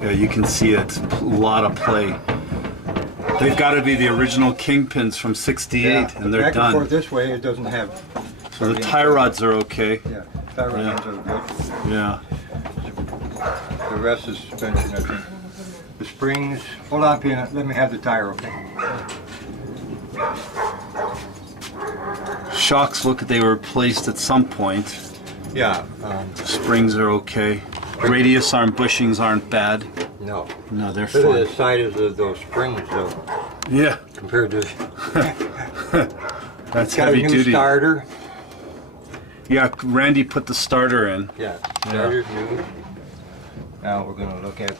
Yeah, you can see it's a lot of play. They've got to be the original kingpins from '68, and they're back done. And forth this way, it doesn't have. So the tie rods are okay. Yeah, tie rods are good. Yeah. The rest is suspension, I think. The springs. Hold on, Peanut. Let me have the tire, okay? Shocks look like they were replaced at some point. Yeah. Springs are okay. Radius arm bushings aren't bad. No. No, they're Look at fine. the sizes of those springs, though, Yeah. compared to. That's Got a heavy new duty. starter. Yeah, Randy put the starter in. Yeah, starter's new. Now we're going to look at